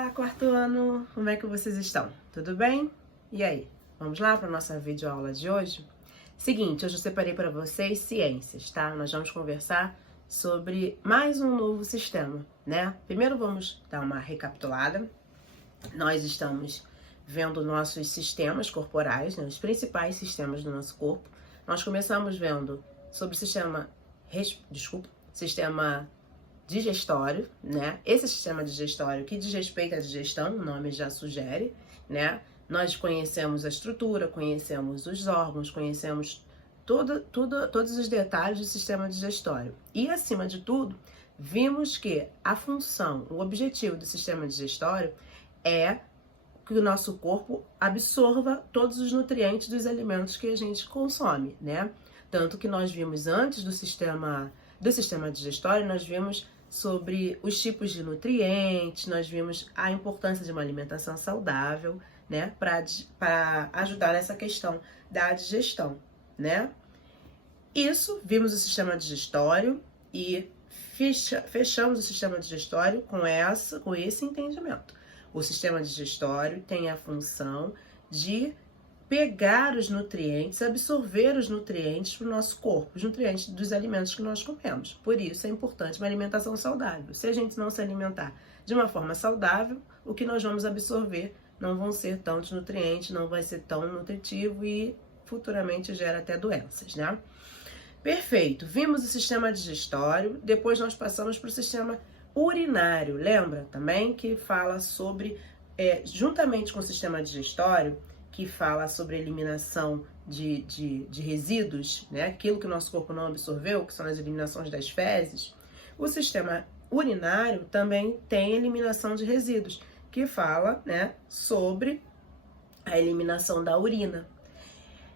Olá, quarto ano! Como é que vocês estão? Tudo bem? E aí? Vamos lá para a nossa videoaula de hoje? Seguinte, hoje eu separei para vocês ciências, tá? Nós vamos conversar sobre mais um novo sistema, né? Primeiro vamos dar uma recapitulada. Nós estamos vendo nossos sistemas corporais, né? Os principais sistemas do nosso corpo. Nós começamos vendo sobre o sistema digestório, né? Esse sistema digestório que diz respeito à digestão, o nome já sugere, né? Nós conhecemos a estrutura, conhecemos os órgãos, conhecemos todos os detalhes do sistema digestório. E, acima de tudo, vimos que a função, o objetivo do sistema digestório é que o nosso corpo absorva todos os nutrientes dos alimentos que a gente consome, né? Tanto que nós vimos antes do sistema digestório, nós vimos sobre os tipos de nutrientes, nós vimos a importância de uma alimentação saudável, né, para ajudar nessa questão da digestão, né? Isso, vimos o sistema digestório e fechamos o sistema digestório com esse entendimento. O sistema digestório tem a função de pegar os nutrientes, absorver os nutrientes para o nosso corpo, os nutrientes dos alimentos que nós comemos. Por isso é importante uma alimentação saudável. Se a gente não se alimentar de uma forma saudável, o que nós vamos absorver não vão ser tantos nutrientes, não vai ser tão nutritivo e futuramente gera até doenças, né? Perfeito, vimos o sistema digestório, depois nós passamos para o sistema urinário. Lembra também que fala sobre, juntamente com o sistema digestório, que fala sobre a eliminação de resíduos, né? Aquilo que o nosso corpo não absorveu, que são as eliminações das fezes. O sistema urinário também tem eliminação de resíduos, que fala, né, sobre a eliminação da urina.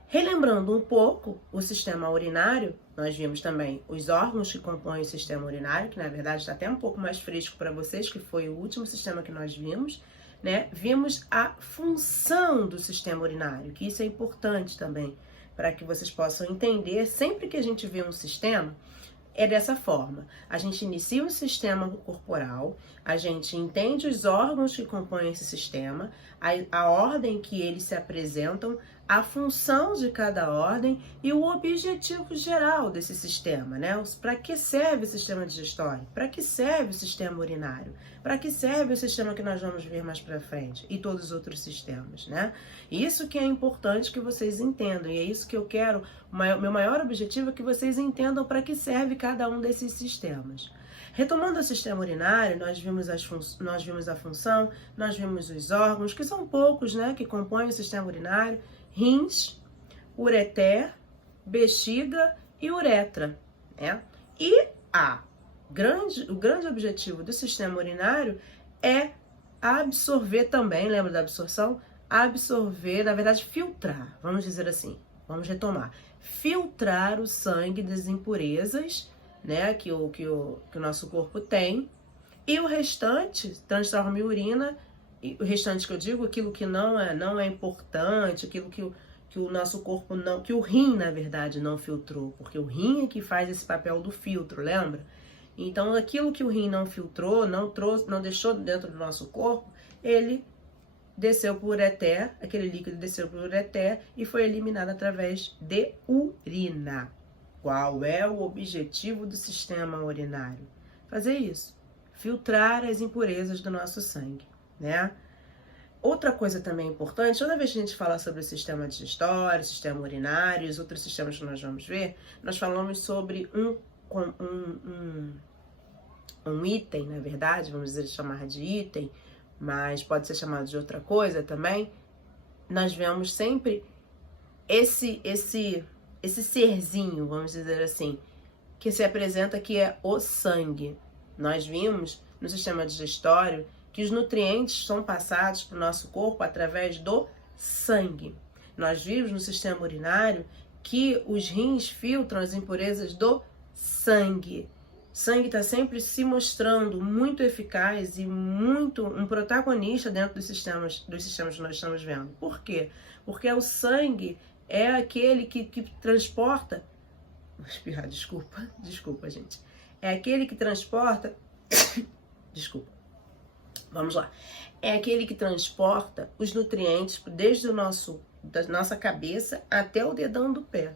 Relembrando um pouco o sistema urinário, nós vimos também os órgãos que compõem o sistema urinário, que na verdade está até um pouco mais fresco para vocês, que foi o último sistema que nós vimos, né? Vimos a função do sistema urinário, que isso é importante também, para que vocês possam entender, sempre que a gente vê um sistema, é dessa forma. A gente inicia um sistema corporal, a gente entende os órgãos que compõem esse sistema, a ordem que eles se apresentam, a função de cada ordem e o objetivo geral desse sistema, né? Para que serve o sistema digestório? Para que serve o sistema urinário? Para que serve o sistema que nós vamos ver mais para frente? E todos os outros sistemas, né? Isso que é importante que vocês entendam, e é isso que eu quero, meu maior objetivo é que vocês entendam para que serve cada um desses sistemas. Retomando o sistema urinário, nós vimos a função, nós vimos os órgãos, que são poucos, né, que compõem o sistema urinário: rins, ureter, bexiga e uretra, né? E o grande objetivo do sistema urinário é absorver também, lembra da absorção? Absorver, na verdade, filtrar, vamos dizer assim, vamos retomar. Filtrar o sangue das impurezas, né, que o nosso corpo tem, e o restante transforma em urina. E o restante que eu digo, aquilo que não é importante, aquilo que o nosso corpo não, que o rim, na verdade, não filtrou, porque o rim é que faz esse papel do filtro, lembra? Então, aquilo que o rim não filtrou, não deixou dentro do nosso corpo, ele desceu para o ureter, aquele líquido desceu para o ureter e foi eliminado através de urina. Qual é o objetivo do sistema urinário? Fazer isso, filtrar as impurezas do nosso sangue, né? Outra coisa também importante, toda vez que a gente fala sobre o sistema digestório, sistema urinário, os outros sistemas que nós vamos ver, nós falamos sobre um item, na verdade, vamos dizer, chamar de item, mas pode ser chamado de outra coisa também. Nós vemos sempre esse serzinho, vamos dizer assim, que se apresenta, que é o sangue. Nós vimos no sistema digestório que os nutrientes são passados para o nosso corpo através do sangue. Nós vimos no sistema urinário que os rins filtram as impurezas do sangue. O sangue está sempre se mostrando muito eficaz e muito um protagonista dentro dos sistemas que nós estamos vendo. Por quê? Porque o sangue é aquele que transporta... Vou espirrar, desculpa, gente. É aquele que transporta... Desculpa. Vamos lá. É aquele que transporta os nutrientes desde da nossa cabeça até o dedão do pé.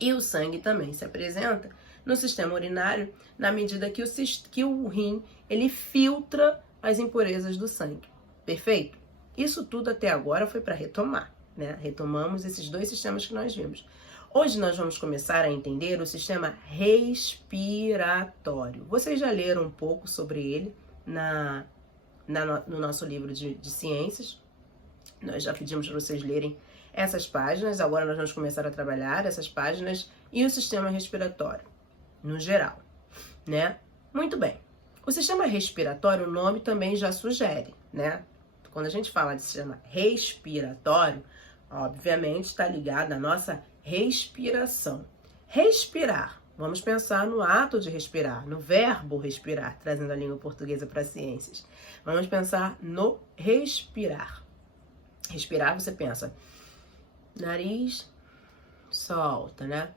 E o sangue também se apresenta no sistema urinário na medida que o rim ele filtra as impurezas do sangue. Perfeito? Isso tudo até agora foi para retomar, né? Retomamos esses dois sistemas que nós vimos. Hoje nós vamos começar a entender o sistema respiratório. Vocês já leram um pouco sobre ele no nosso livro de ciências. Nós já pedimos para vocês lerem essas páginas. Agora nós vamos começar a trabalhar essas páginas e o sistema respiratório, no geral, né? Muito bem. O sistema respiratório, o nome também já sugere, né? Quando a gente fala de sistema respiratório, obviamente está ligado à nossa respiração. Respirar. Vamos pensar no ato de respirar, no verbo respirar, trazendo a língua portuguesa para as ciências. Vamos pensar no respirar. Respirar, você pensa, nariz, solta, né?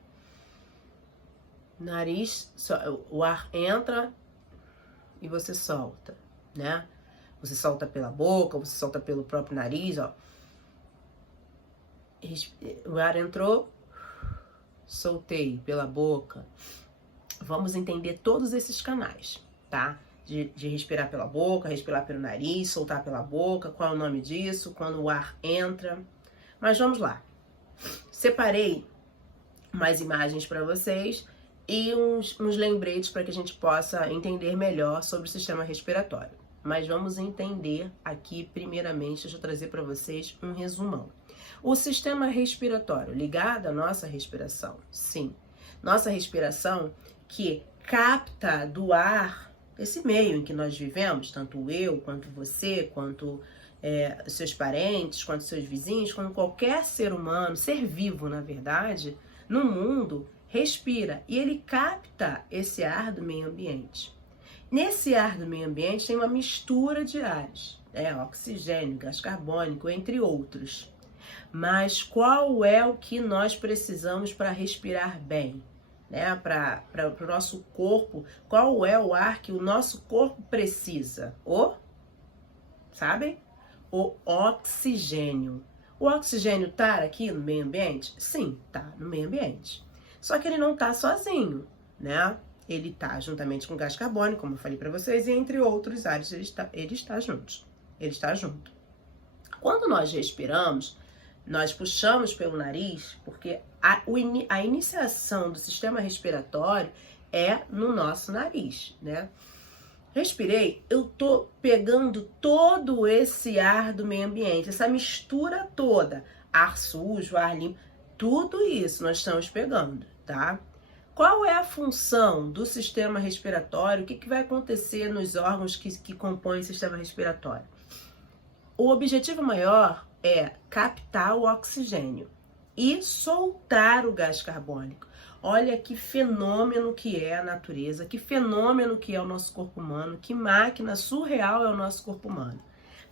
Nariz, o ar entra e você solta, né? Você solta pela boca, você solta pelo próprio nariz, ó. O ar entrou, soltei pela boca. Vamos entender todos esses canais, tá? De respirar pela boca, respirar pelo nariz, soltar pela boca, qual é o nome disso, quando o ar entra. Mas vamos lá. Separei mais imagens para vocês e uns lembretes para que a gente possa entender melhor sobre o sistema respiratório. Mas vamos entender aqui, primeiramente, deixa eu trazer para vocês um resumão. O sistema respiratório, ligado à nossa respiração, sim. Nossa respiração que capta do ar, esse meio em que nós vivemos, tanto eu, quanto você, quanto seus parentes, quanto seus vizinhos, quanto qualquer ser humano, ser vivo, na verdade, no mundo, respira. E ele capta esse ar do meio ambiente. Nesse ar do meio ambiente tem uma mistura de ares, oxigênio, gás carbônico, entre outros. Mas qual é o que nós precisamos para respirar bem? Né? Para o nosso corpo, qual é o ar que o nosso corpo precisa? Sabem? O oxigênio. O oxigênio está aqui no meio ambiente? Sim, está no meio ambiente. Só que ele não está sozinho, né? Ele está juntamente com o gás carbônico, como eu falei para vocês, e entre outros ares ele está junto. Ele está junto. Quando nós respiramos, nós puxamos pelo nariz, porque a iniciação do sistema respiratório é no nosso nariz, né? Respirei, eu tô pegando todo esse ar do meio ambiente, essa mistura toda, ar sujo, ar limpo, tudo isso nós estamos pegando, tá? Qual é a função do sistema respiratório? O que vai acontecer nos órgãos que compõem o sistema respiratório? O objetivo maior é captar o oxigênio e soltar o gás carbônico. Olha que fenômeno que é a natureza, que fenômeno que é o nosso corpo humano, que máquina surreal é o nosso corpo humano.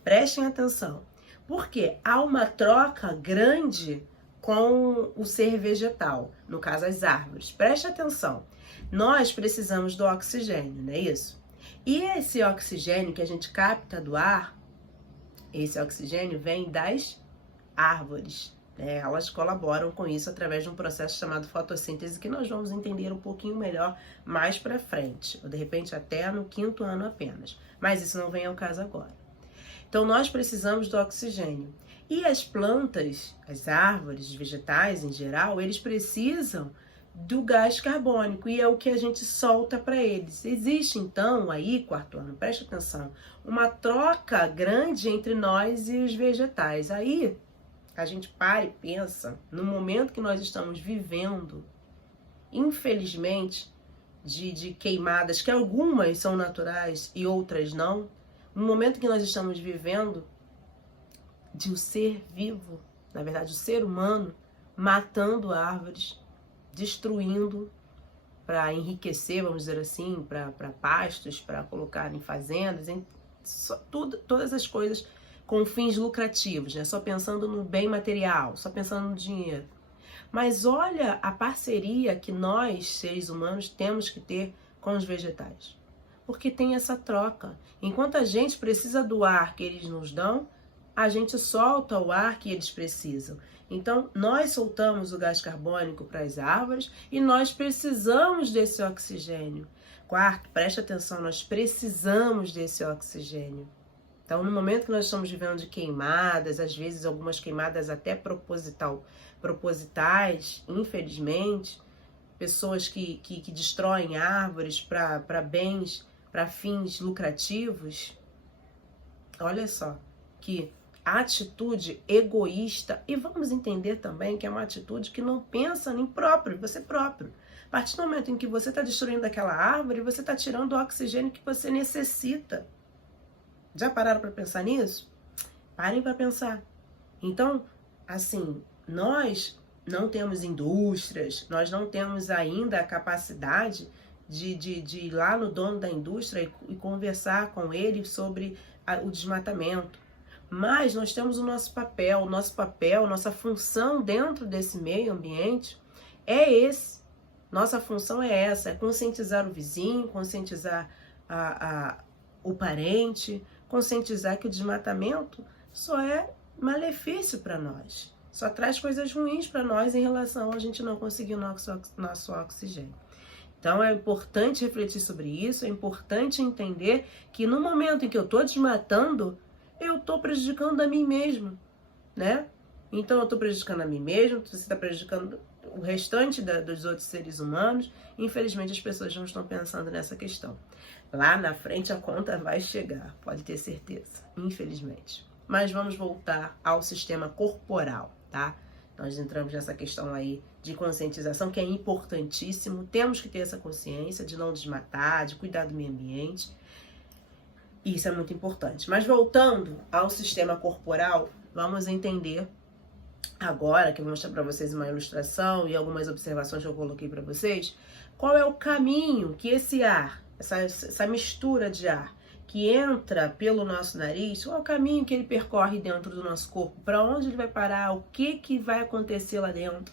Prestem atenção, porque há uma troca grande com o ser vegetal, no caso as árvores. Preste atenção, nós precisamos do oxigênio, não é isso? E esse oxigênio que a gente capta do ar, esse oxigênio vem das árvores. Elas colaboram com isso através de um processo chamado fotossíntese, que nós vamos entender um pouquinho melhor mais para frente, ou de repente até no 5º ano apenas. Mas isso não vem ao caso agora. Então nós precisamos do oxigênio. E as plantas, as árvores, os vegetais em geral, eles precisam do gás carbônico e é o que a gente solta para eles. Existe então aí, 4º ano, preste atenção, uma troca grande entre nós e os vegetais. Aí a gente para e pensa no momento que nós estamos vivendo, infelizmente, de queimadas, que algumas são naturais e outras não, no momento que nós estamos vivendo de um ser vivo, na verdade o ser humano, matando árvores, destruindo para enriquecer, vamos dizer assim, para pastos, para colocar em fazendas, todas as coisas com fins lucrativos, né? Só pensando no bem material, só pensando no dinheiro. Mas olha a parceria que nós, seres humanos, temos que ter com os vegetais. Porque tem essa troca. Enquanto a gente precisa do ar que eles nos dão, a gente solta o ar que eles precisam. Então, nós soltamos o gás carbônico para as árvores e nós precisamos desse oxigênio. Quarto, preste atenção, nós precisamos desse oxigênio. Então, no momento que nós estamos vivendo de queimadas, às vezes algumas queimadas até propositais, infelizmente, pessoas que destroem árvores para bens, para fins lucrativos, olha só, que atitude egoísta, e vamos entender também que é uma atitude que não pensa em próprio, você próprio. A partir do momento em que você está destruindo aquela árvore, você está tirando o oxigênio que você necessita. Já pararam para pensar nisso? Parem para pensar. Então, assim, nós não temos indústrias, nós não temos ainda a capacidade de ir lá no dono da indústria e conversar com ele sobre o desmatamento. Mas nós temos o nosso papel, nossa função dentro desse meio ambiente é esse. Nossa função é essa, é conscientizar o vizinho, conscientizar o parente, conscientizar que o desmatamento só é malefício para nós. Só traz coisas ruins para nós em relação a gente não conseguir o nosso oxigênio. Então é importante refletir sobre isso, é importante entender que no momento em que eu estou desmatando, eu estou prejudicando a mim mesmo, né? Então eu estou prejudicando a mim mesmo, você está prejudicando o restante dos outros seres humanos. Infelizmente as pessoas não estão pensando nessa questão. Lá na frente a conta vai chegar, pode ter certeza, infelizmente. Mas vamos voltar ao sistema corporal, tá? Nós entramos nessa questão aí de conscientização, que é importantíssimo. Temos que ter essa consciência de não desmatar, de cuidar do meio ambiente. Isso é muito importante. Mas voltando ao sistema corporal, vamos entender agora, que eu vou mostrar para vocês uma ilustração e algumas observações que eu coloquei para vocês, qual é o caminho que esse ar, essa mistura de ar que entra pelo nosso nariz, qual é o caminho que ele percorre dentro do nosso corpo, para onde ele vai parar, o que vai acontecer lá dentro,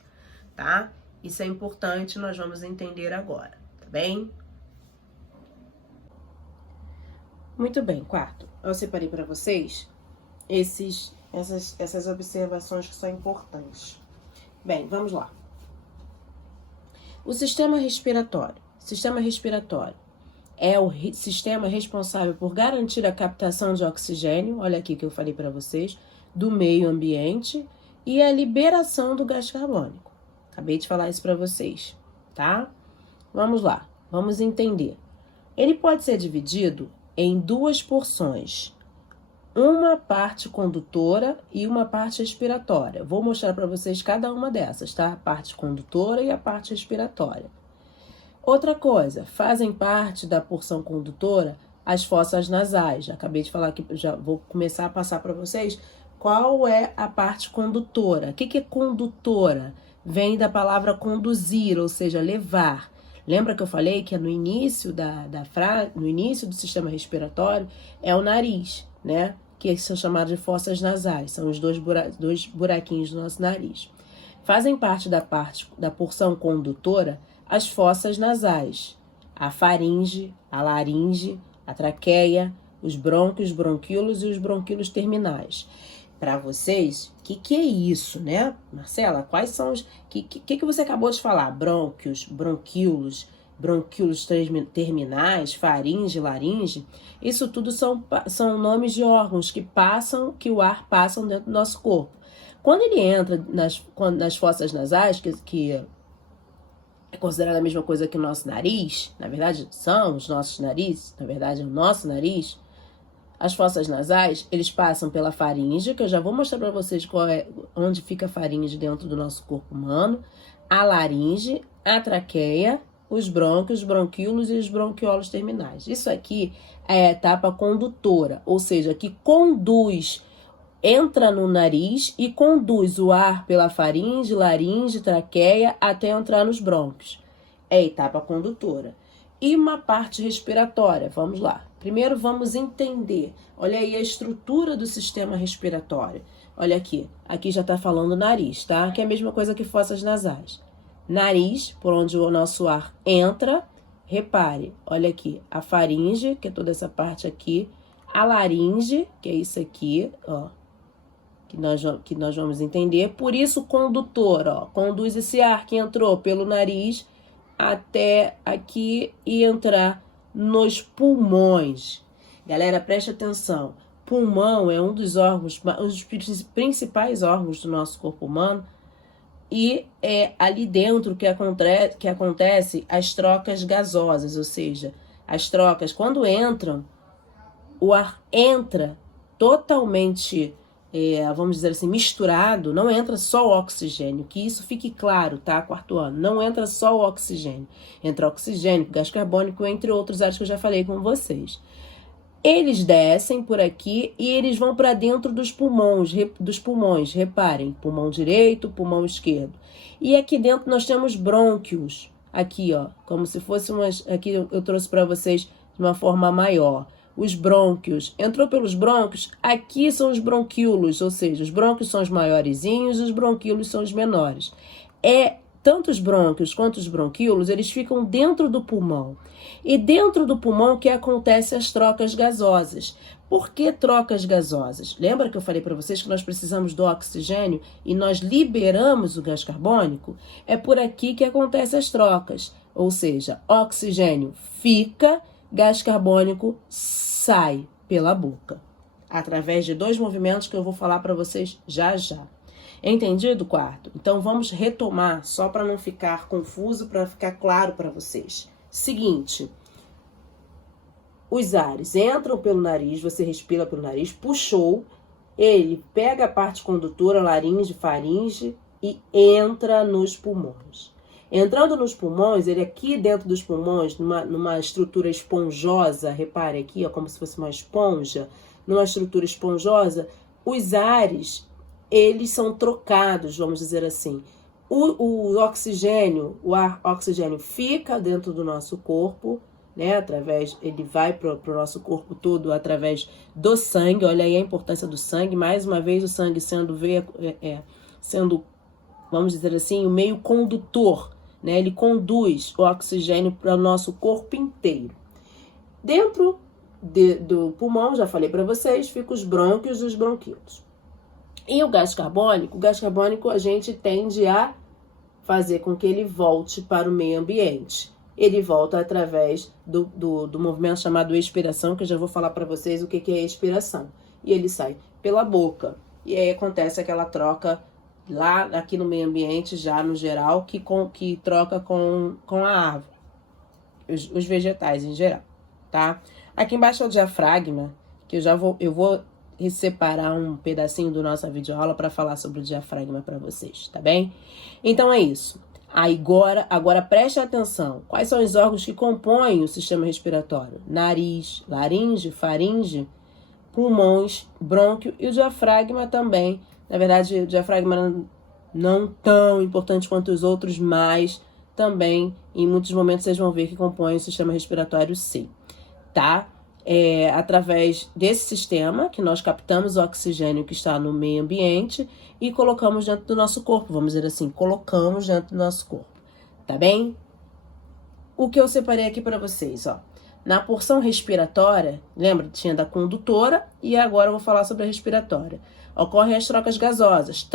tá? Isso é importante, nós vamos entender agora, tá bem? Muito bem, quarto, eu separei para vocês essas observações que são importantes. Bem, vamos lá. O sistema respiratório. Sistema respiratório é o sistema responsável por garantir a captação de oxigênio, olha aqui que eu falei para vocês, do meio ambiente e a liberação do gás carbônico. Acabei de falar isso para vocês, tá? Vamos lá, vamos entender. Ele pode ser dividido em duas porções, uma parte condutora e uma parte respiratória. Vou mostrar para vocês cada uma dessas, tá? A parte condutora e a parte respiratória. Outra coisa, fazem parte da porção condutora as fossas nasais. Já acabei de falar que já vou começar a passar para vocês qual é a parte condutora. O que é condutora? Vem da palavra conduzir, ou seja, levar. Lembra que eu falei que no início no início do sistema respiratório é o nariz, né? Que são chamados de fossas nasais, são os dois buraquinhos do nosso nariz. Fazem parte da porção condutora as fossas nasais, a faringe, a laringe, a traqueia, os brônquios, bronquíolos e os bronquíolos terminais. Para vocês, o que é isso, né? Marcela, quais são os... que você acabou de falar? Brônquios, bronquíolos, bronquíolos terminais, faringe, laringe. Isso tudo são nomes de órgãos que o ar passa dentro do nosso corpo. Quando ele entra nas fossas nasais, que é considerada a mesma coisa que o nosso nariz, na verdade são os nossos narizes, na verdade é o nosso nariz, as fossas nasais, eles passam pela faringe, que eu já vou mostrar para vocês onde fica a faringe dentro do nosso corpo humano, a laringe, a traqueia, os brônquios, os bronquíolos e os bronquiolos terminais. Isso aqui é a etapa condutora, ou seja, que entra no nariz e conduz o ar pela faringe, laringe, traqueia até entrar nos brônquios. É a etapa condutora. E uma parte respiratória, vamos lá. Primeiro vamos entender, olha aí a estrutura do sistema respiratório. Olha aqui já está falando nariz, tá? Que é a mesma coisa que fossas nasais. Nariz, por onde o nosso ar entra, repare, olha aqui, a faringe, que é toda essa parte aqui, a laringe, que é isso aqui, ó, que nós vamos entender. Por isso, condutor, ó, conduz esse ar que entrou pelo nariz até aqui e entrar nos pulmões. Galera, preste atenção. Pulmão é um dos órgãos, um dos principais órgãos do nosso corpo humano, e é ali dentro que acontece as trocas gasosas, ou seja, as trocas, quando entram, o ar entra totalmente, vamos dizer assim, misturado, não entra só o oxigênio, que isso fique claro, tá? Quarto ano, não entra só o oxigênio, entra oxigênio, gás carbônico, entre outros ares que eu já falei com vocês. Eles descem por aqui e eles vão para dentro dos pulmões, reparem, pulmão direito, pulmão esquerdo. E aqui dentro nós temos brônquios, aqui ó, como se fosse aqui eu trouxe para vocês de uma forma maior. Os brônquios, entrou pelos brônquios, aqui são os bronquíolos, ou seja, os brônquios são os maiorzinhos, os bronquíolos são os menores. Tanto os brônquios quanto os bronquíolos, eles ficam dentro do pulmão. E dentro do pulmão que acontecem as trocas gasosas. Por que trocas gasosas? Lembra que eu falei para vocês que nós precisamos do oxigênio e nós liberamos o gás carbônico? É por aqui que acontecem as trocas. Ou seja, oxigênio fica, gás carbônico sai pela boca. Através de 2 movimentos que eu vou falar para vocês já já. Entendido, quarto? Então vamos retomar, só para não ficar confuso, para ficar claro para vocês. Seguinte, os ares entram pelo nariz, você respira pelo nariz, puxou, ele pega a parte condutora, laringe, faringe e entra nos pulmões. Entrando nos pulmões, ele aqui dentro dos pulmões, numa estrutura esponjosa, repare aqui, ó, como se fosse uma esponja, numa estrutura esponjosa, os ares, eles são trocados, vamos dizer assim. O oxigênio, o ar oxigênio fica dentro do nosso corpo, né? Ele vai para o nosso corpo todo através do sangue. Olha aí a importância do sangue. Mais uma vez, o sangue sendo, vamos dizer assim, o meio condutor, né? Ele conduz o oxigênio para o nosso corpo inteiro. Dentro do pulmão, já falei para vocês, ficam os brônquios e os bronquíolos. E o gás carbônico a gente tende a fazer com que ele volte para o meio ambiente. Ele volta através do movimento chamado expiração, que eu já vou falar para vocês o que é expiração. E ele sai pela boca. E aí acontece aquela troca lá aqui no meio ambiente, já no geral, que troca com a árvore, os vegetais em geral, tá? Aqui embaixo é o diafragma, que eu vou separar um pedacinho do nossa videoaula para falar sobre o diafragma para vocês, tá bem? Então é isso. Agora preste atenção. Quais são os órgãos que compõem o sistema respiratório? Nariz, laringe, faringe, pulmões, brônquio e o diafragma também. Na verdade, o diafragma não tão importante quanto os outros, mas também em muitos momentos vocês vão ver que compõe o sistema respiratório sim, tá? Através desse sistema que nós captamos o oxigênio que está no meio ambiente e colocamos dentro do nosso corpo, vamos dizer assim, colocamos dentro do nosso corpo, tá bem? O que eu separei aqui para vocês, ó, na porção respiratória, lembra, tinha da condutora e agora eu vou falar sobre a respiratória. Ocorrem as trocas gasosas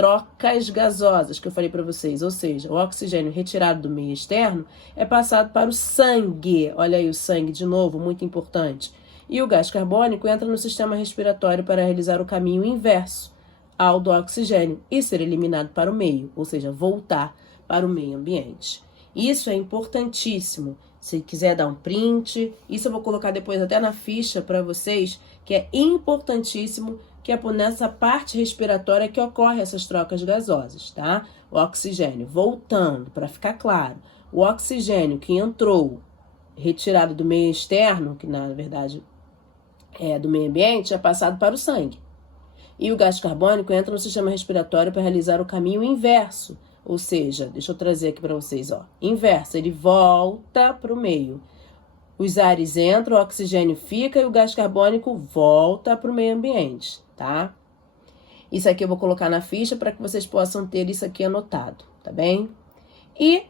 que eu falei para vocês, ou seja, o oxigênio retirado do meio externo é passado para o sangue, olha aí o sangue de novo, muito importante. E o gás carbônico entra no sistema respiratório para realizar o caminho inverso ao do oxigênio e ser eliminado para o meio, ou seja, voltar para o meio ambiente. Isso é importantíssimo. Se quiser dar um print, isso eu vou colocar depois até na ficha para vocês, que é importantíssimo, que é nessa parte respiratória que ocorre essas trocas gasosas, tá? O oxigênio, voltando, para ficar claro, o oxigênio que entrou, retirado do meio externo, que na verdade do meio ambiente, é passado para o sangue. E o gás carbônico entra no sistema respiratório para realizar o caminho inverso. Ou seja, deixa eu trazer aqui para vocês, ó. Inverso, ele volta para o meio. Os ares entram, o oxigênio fica e o gás carbônico volta para o meio ambiente, tá? Isso aqui eu vou colocar na ficha para que vocês possam ter isso aqui anotado, tá bem? E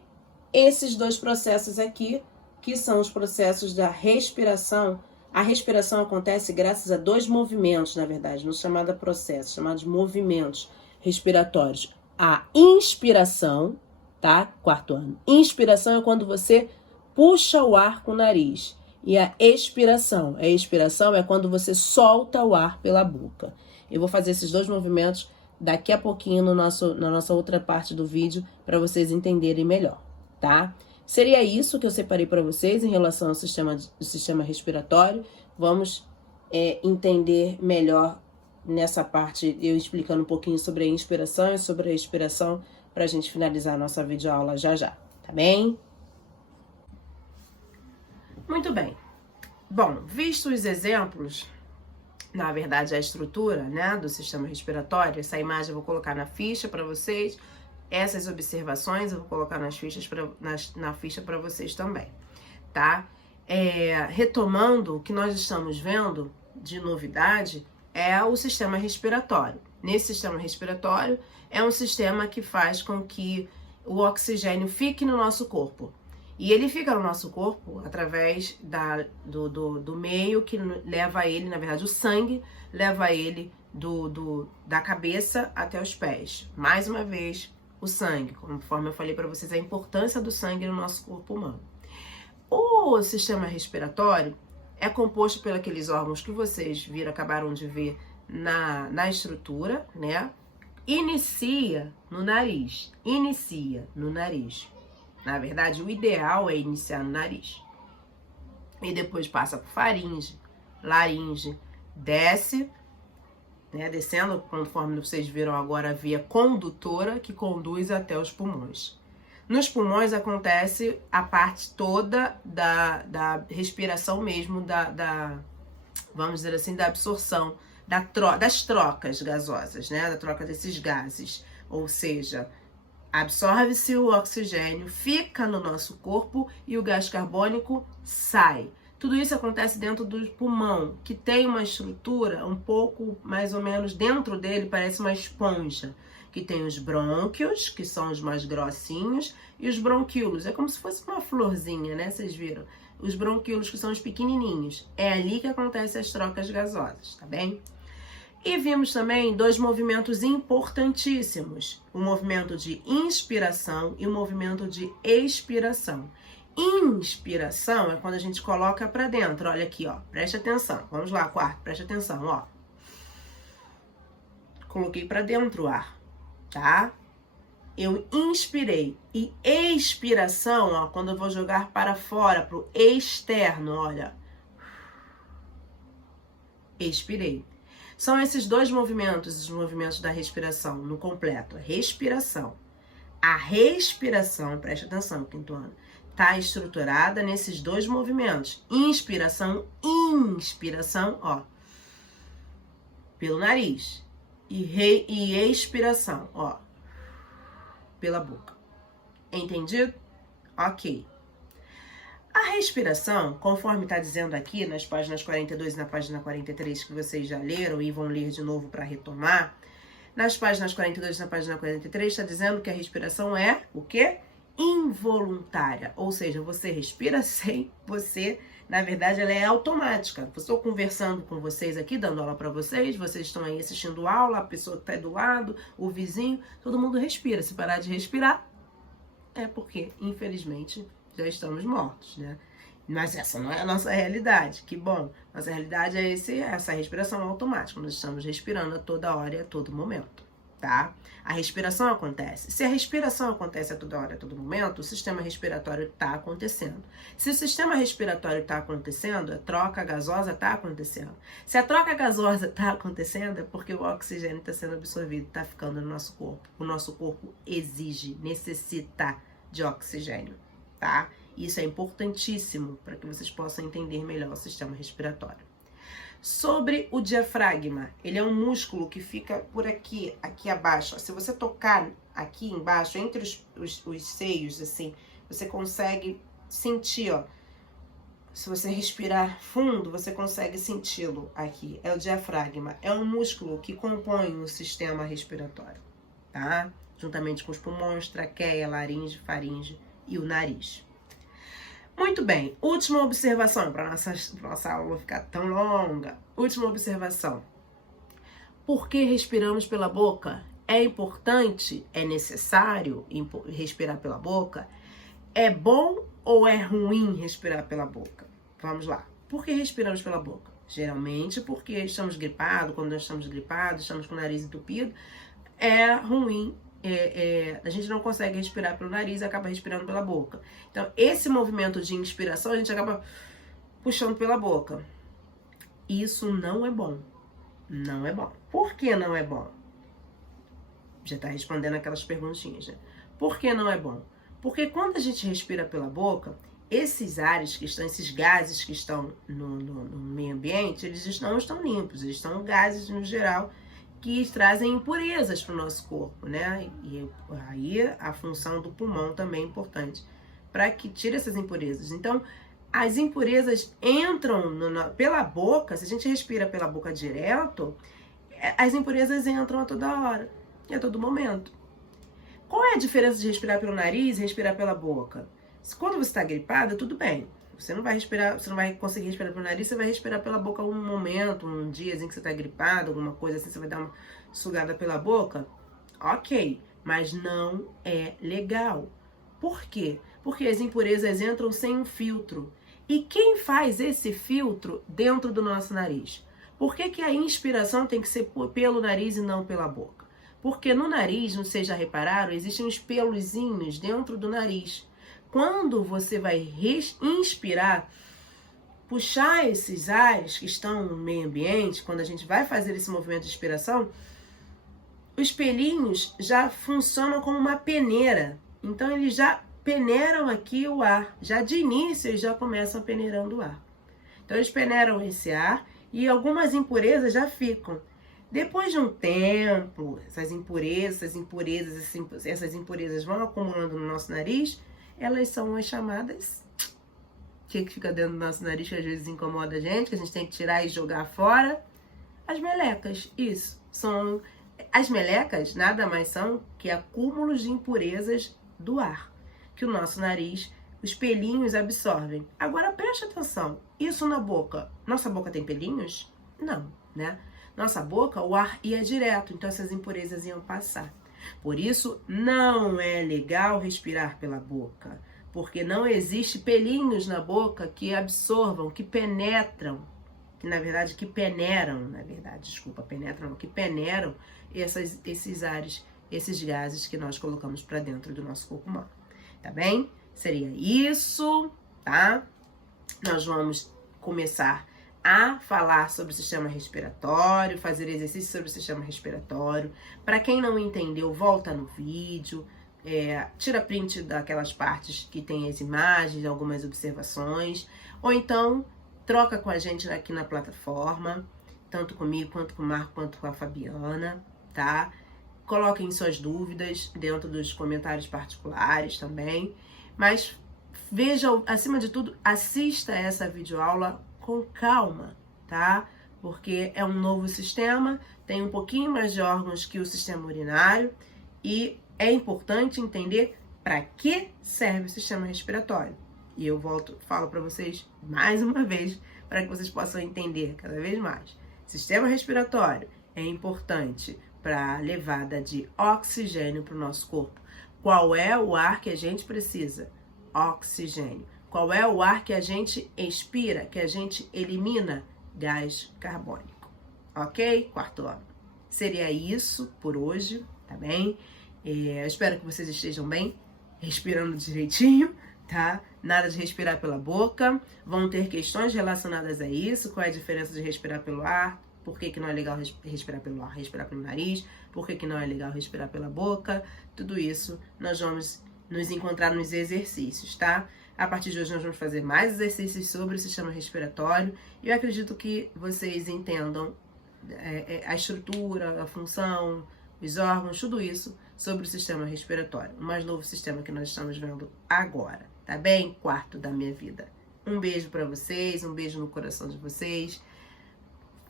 esses dois processos aqui que são os processos da respiração. A respiração acontece graças a 2 movimentos, na verdade, não chamada processo, chamados movimentos respiratórios. A inspiração, tá? 4º ano. Inspiração é quando você puxa o ar com o nariz. E a expiração. A expiração é quando você solta o ar pela boca. Eu vou fazer esses 2 movimentos daqui a pouquinho na nossa outra parte do vídeo para vocês entenderem melhor, tá? Seria isso que eu separei para vocês em relação ao sistema respiratório. Vamos entender melhor nessa parte, eu explicando um pouquinho sobre a inspiração e sobre a expiração, para a gente finalizar a nossa videoaula já, tá bem? Muito bem. Bom, visto os exemplos, na verdade a estrutura, né, do sistema respiratório, essa imagem eu vou colocar na ficha para vocês. Essas observações eu vou colocar nas fichas na ficha para vocês também, tá? Retomando, o que nós estamos vendo de novidade é o sistema respiratório. Nesse sistema respiratório é um sistema que faz com que o oxigênio fique no nosso corpo. E ele fica no nosso corpo através do meio que leva ele, na verdade o sangue leva ele da cabeça até os pés. Mais uma vez, o sangue, conforme eu falei para vocês, a importância do sangue no nosso corpo humano. O sistema respiratório é composto por aqueles órgãos que vocês acabaram de ver na estrutura, né? Inicia no nariz. Na verdade, o ideal é iniciar no nariz. E depois passa por faringe, laringe, desce, né, descendo, conforme vocês viram agora, a via condutora que conduz até os pulmões. Nos pulmões acontece a parte toda da respiração mesmo, vamos dizer assim, da absorção, das trocas gasosas, né, da troca desses gases. Ou seja, absorve-se o oxigênio, fica no nosso corpo e o gás carbônico sai. Tudo isso acontece dentro do pulmão, que tem uma estrutura um pouco, mais ou menos, dentro dele parece uma esponja, que tem os brônquios, que são os mais grossinhos, e os bronquíolos. É como se fosse uma florzinha, né? Vocês viram? Os bronquíolos, que são os pequenininhos. É ali que acontecem as trocas gasosas, tá bem? E vimos também 2 movimentos importantíssimos. O movimento de inspiração e o movimento de expiração. Inspiração é quando a gente coloca para dentro. Olha aqui, ó. Preste atenção. Vamos lá, quarto. Preste atenção, ó. Coloquei para dentro o ar, tá? Eu inspirei. E expiração, ó, quando eu vou jogar para fora, pro externo, olha. Expirei. São esses 2 movimentos, os movimentos da respiração, no completo. Respiração. A respiração, preste atenção, quinto ano, está estruturada nesses 2 movimentos. Inspiração, ó, pelo nariz. E expiração, ó, pela boca. Entendido? Ok. A respiração, conforme está dizendo aqui nas páginas 42 e na página 43, que vocês já leram e vão ler de novo para retomar, nas páginas 42 e na página 43 está dizendo que a respiração é o quê? Involuntária, ou seja, você respira sem você, na verdade ela é automática. Eu estou conversando com vocês aqui, dando aula para vocês estão aí assistindo aula, a pessoa que está aí do lado, o vizinho, todo mundo respira. Se parar de respirar, é porque, infelizmente, já estamos mortos, né? Mas essa não é a nossa realidade, que bom. Nossa realidade é essa respiração automática, nós estamos respirando a toda hora e a todo momento, tá? A respiração acontece. Se a respiração acontece a toda hora e a todo momento, o sistema respiratório está acontecendo. Se o sistema respiratório está acontecendo, a troca gasosa está acontecendo. Se a troca gasosa está acontecendo, é porque o oxigênio está sendo absorvido, está ficando no nosso corpo. O nosso corpo necessita de oxigênio, tá? Isso é importantíssimo para que vocês possam entender melhor o sistema respiratório. Sobre o diafragma, ele é um músculo que fica por aqui abaixo. Se você tocar aqui embaixo, entre os seios, assim, você consegue sentir, ó. Se você respirar fundo, você consegue senti-lo aqui. É o diafragma. É um músculo que compõe o sistema respiratório, tá? Juntamente com os pulmões, traqueia, laringe, faringe e o nariz. Muito bem, última observação, para nossa aula ficar tão longa. Última observação. Por que respiramos pela boca? É importante, é necessário respirar pela boca? É bom ou é ruim respirar pela boca? Vamos lá. Por que respiramos pela boca? Geralmente porque estamos gripados, quando nós estamos gripados, estamos com o nariz entupido, é ruim. A gente não consegue respirar pelo nariz e acaba respirando pela boca. Então, esse movimento de inspiração, a gente acaba puxando pela boca. Isso não é bom. Não é bom. Por que não é bom? Já está respondendo aquelas perguntinhas, né? Por que não é bom? Porque quando a gente respira pela boca, esses ares que estão, esses gases que estão no meio ambiente, eles não estão limpos, eles são gases no geral que trazem impurezas para o nosso corpo, né? E aí a função do pulmão também é importante, para que tire essas impurezas. Então, as impurezas entram pela boca, se a gente respira pela boca direto, as impurezas entram a toda hora e a todo momento. Qual é a diferença de respirar pelo nariz e respirar pela boca? Quando você está gripada, tudo bem. Você não vai respirar, você não vai conseguir respirar pelo nariz, você vai respirar pela boca um momento, um dia assim que você está gripado, alguma coisa assim, você vai dar uma sugada pela boca. Ok, mas não é legal. Por quê? Porque as impurezas entram sem um filtro. E quem faz esse filtro dentro do nosso nariz? Por que a inspiração tem que ser pelo nariz e não pela boca? Porque no nariz, não sei se já repararam, existem uns pelozinhos dentro do nariz. Quando você vai inspirar, puxar esses ares que estão no meio ambiente, quando a gente vai fazer esse movimento de inspiração, os pelinhos já funcionam como uma peneira. Então, eles já peneiram aqui o ar. Já de início, eles já começam peneirando o ar. Então, eles peneiram esse ar e algumas impurezas já ficam. Depois de um tempo, essas impurezas vão acumulando no nosso nariz. Elas são as chamadas, que fica dentro do nosso nariz, que às vezes incomoda a gente, que a gente tem que tirar e jogar fora. As melecas, isso. As melecas nada mais são que acúmulos de impurezas do ar, que o nosso nariz, os pelinhos absorvem. Agora preste atenção, isso na boca. Nossa boca tem pelinhos? Não, né? Nossa boca, o ar ia direto, então essas impurezas iam passar. Por isso, não é legal respirar pela boca, porque não existe pelinhos na boca que absorvam, que peneiram esses ares, esses gases que nós colocamos para dentro do nosso corpo humano. Tá bem? Seria isso, tá? Nós vamos começar a falar sobre o sistema respiratório, fazer exercício sobre o sistema respiratório. Para quem não entendeu, volta no vídeo, tira print daquelas partes que tem as imagens, algumas observações, ou então troca com a gente aqui na plataforma, tanto comigo, quanto com o Marco, quanto com a Fabiana, tá? Coloquem suas dúvidas dentro dos comentários particulares também, mas veja, acima de tudo, assista essa videoaula com calma, tá? Porque é um novo sistema, tem um pouquinho mais de órgãos que o sistema urinário e é importante entender para que serve o sistema respiratório. E eu falo para vocês mais uma vez para que vocês possam entender cada vez mais. Sistema respiratório é importante para a levada de oxigênio para o nosso corpo. Qual é o ar que a gente precisa? Oxigênio. Qual é o ar que a gente expira, que a gente elimina? Gás carbônico. Ok? Quarto ano. Seria isso por hoje, tá bem? Espero que vocês estejam bem, respirando direitinho, tá? Nada de respirar pela boca. Vão ter questões relacionadas a isso. Qual é a diferença de respirar pelo ar? Por que não é legal respirar pelo ar, respirar pelo nariz? Por que não é legal respirar pela boca? Tudo isso nós vamos nos encontrar nos exercícios, tá? A partir de hoje nós vamos fazer mais exercícios sobre o sistema respiratório e eu acredito que vocês entendam a estrutura, a função, os órgãos, tudo isso sobre o sistema respiratório. O mais novo sistema que nós estamos vendo agora, tá bem? Quarto da minha vida. Um beijo pra vocês, um beijo no coração de vocês.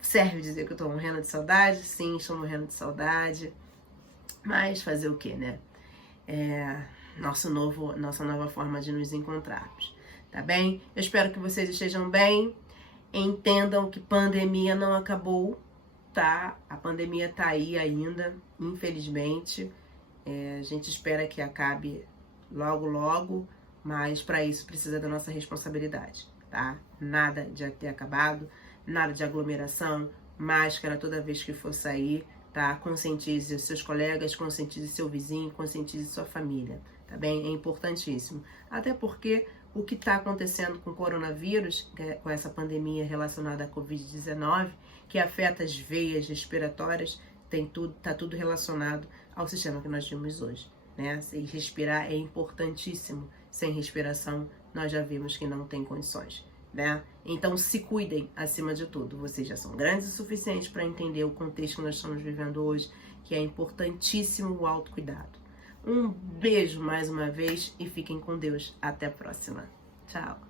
Serve dizer que eu tô morrendo de saudade? Sim, estou morrendo de saudade. Mas fazer o quê, né? Nossa nova forma de nos encontrarmos. tá bem? Eu espero que vocês estejam bem, entendam que pandemia não acabou, tá? A pandemia tá aí ainda, infelizmente. A gente espera que acabe logo, logo, mas para isso precisa da nossa responsabilidade, tá? Nada de ter acabado, nada de aglomeração, máscara toda vez que for sair, tá? Conscientize os seus colegas, conscientize seu vizinho, conscientize sua família, tá bem? É importantíssimo. Até porque o que está acontecendo com o coronavírus, com essa pandemia relacionada à Covid-19, que afeta as veias respiratórias, tá tudo relacionado ao sistema que nós vimos hoje, né? E respirar é importantíssimo. Sem respiração, nós já vimos que não tem condições, né? Então se cuidem acima de tudo. Vocês já são grandes o suficiente para entender o contexto que nós estamos vivendo hoje, que é importantíssimo o autocuidado. Um beijo mais uma vez e fiquem com Deus. Até a próxima. Tchau.